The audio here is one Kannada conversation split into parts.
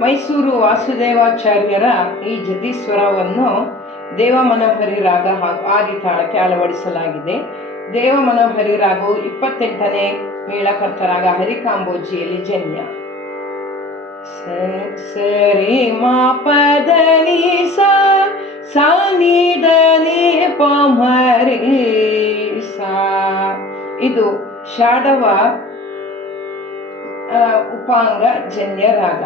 ಮೈಸೂರು ವಾಸುದೇವಾಚಾರ್ಯರ ಈ ಜತಿಸ್ವರವನ್ನು ದೇವಮನೋಹರಿ ರಾಗ ಹಾಗೂ ಆದಿತಾಳಕ್ಕೆ ಅಳವಡಿಸಲಾಗಿದೆ. ದೇವಮನೋಹರಿ ರಾಗವು 28ನೇ ಮೇಳಕರ್ತ ರಾಗ ಹರಿಕಾಂಬೋಜಿಯಲ್ಲಿ ಜನ್ಯ. ಸರಿ ಮಾ ಪದ ನಿ ಸಾ ನಿ ದ ನಿ ಪ ಮ ರಿ ಸಾ. ಇದು ಷಾಡವ ಉಪಾಂಗ ಜನ್ಯ ರಾಗ.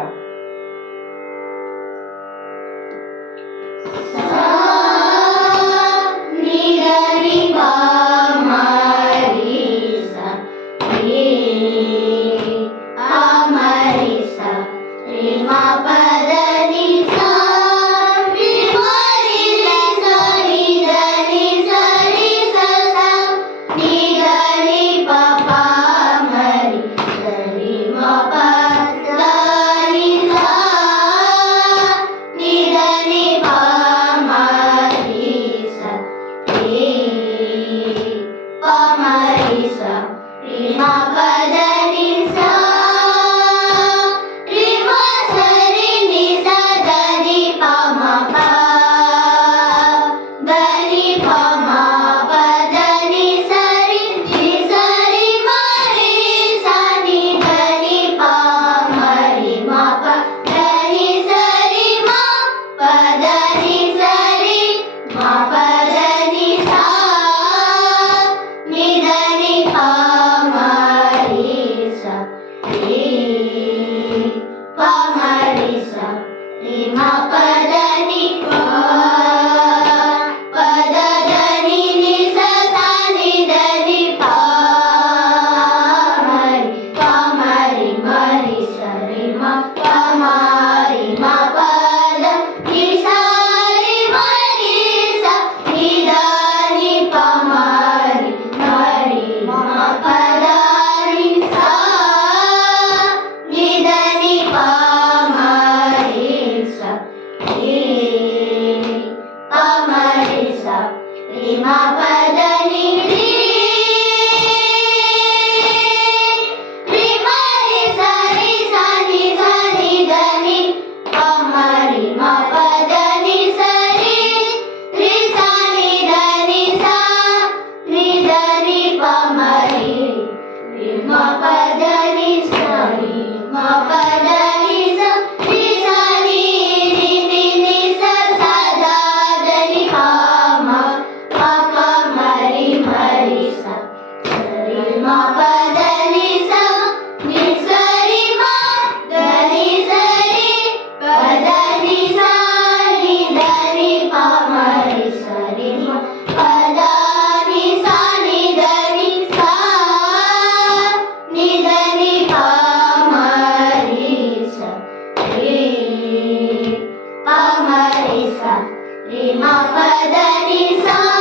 ri ma pa da ni sa